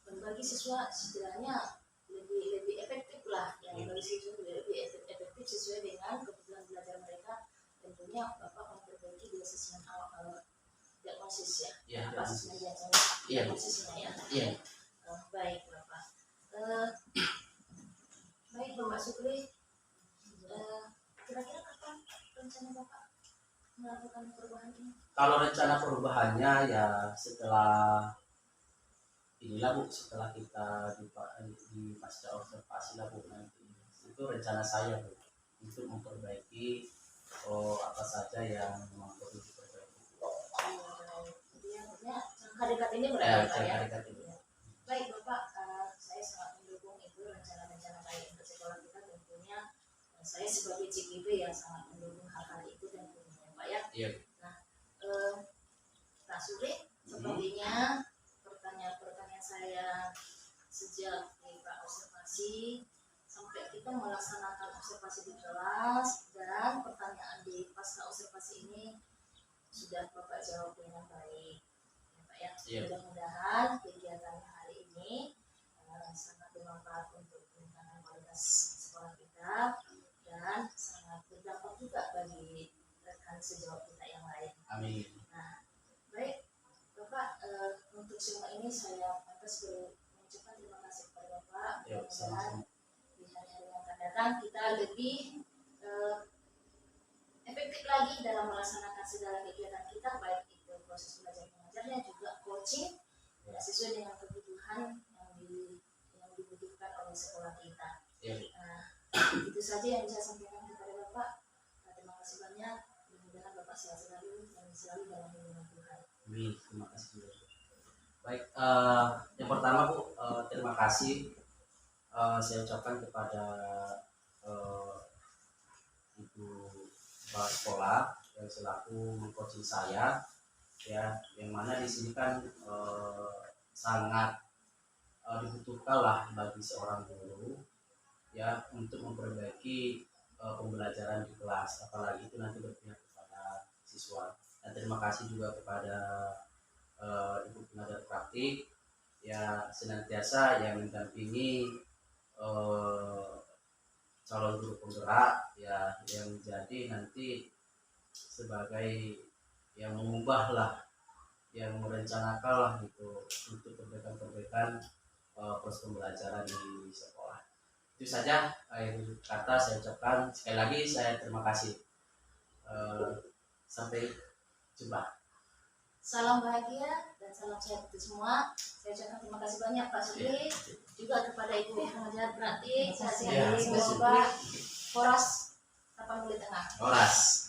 membagi siswa istilahnya lebih efektif lah ya, bagi siswa lebih efektif sesuai dengan kebutuhan belajar mereka. Tentunya Bapak memperbaiki di asesmen awal diagnosis ya. Iya, Asesmen Iya. diagnosisnya ya. Iya. Baik Bapak. Baik Bapak Sukri, kira-kira kapan rencana Bapak melakukan perubahan ini? Kalau rencana perubahannya ya setelah inilah Bu, setelah kita di pasca observasi lah Bu, nanti itu rencana saya Bu untuk memperbaiki apa saja yang memang perlu diperbaiki. Jadi artinya jangka dekat ini Ya, berarti Pak ya. jangka dekat ini. Baik Bapak, saya sangat mendukung itu rencana-rencana baik untuk sekolah kita. Tentunya saya sebagai CGP yang sangat mendukung hal-hal itu tentunya Pak ya. Iya. Nah, Pak Suri, sepertinya pertanyaan-pertanyaan saya sejak kita observasi sampai kita melaksanakan observasi di kelas dan pertanyaan di pasca observasi ini sudah Bapak jawab dengan baik ya Pak ya. Iya. Mudah-mudahan kegiatan hari ini sangat bermanfaat untuk peningkatan kualitas sekolah kita dan sangat berdampak juga bagi sejawat kita yang lain. Amin. Nah, baik Bapak, untuk semua ini saya pantas mengucapkan terima kasih kepada Bapak. Ya, Mudah-mudahan di hari-hari yang akan datang kita lebih efektif lagi dalam melaksanakan segala kegiatan kita, baik itu proses belajar mengajarnya juga coaching sesuai dengan kebutuhan yang dibutuhkan oleh sekolah kita. Ya. Nah, itu saja yang bisa saya sampaikan kepada Bapak. Terima kasih banyak. Mudah-mudahan Bapak selalu dan selalu dalam lindungan Tuhan. Amin. Terima kasih. Baik, yang pertama Bu, terima kasih saya ucapkan kepada Ibu kepala sekolah yang selaku mengcoaching saya, ya, yang mana di sini kan sangat dibutuhkan lah bagi seorang guru, ya, untuk memperbaiki pembelajaran di kelas, apalagi itu nanti berpihak kepada siswa. Dan terima kasih juga kepada Ibu pengajar praktik, ya, senantiasa yang mendampingi calon guru penggerak, ya, yang jadi nanti sebagai yang mengubah lah, yang merencanakan lah gitu untuk perbaikan proses pembelajaran di sekolah. Itu saja akhir kata saya ucapkan. Sekali lagi saya terima kasih. Sampai jumpa. Salam bahagia dan salam sehat untuk semua. Saya ucapkan terima kasih banyak Pak Sugri, juga kepada Ibu pengajar praktik, sehat-sehat Ya, Bapak Horas 8 Tengah. Horas.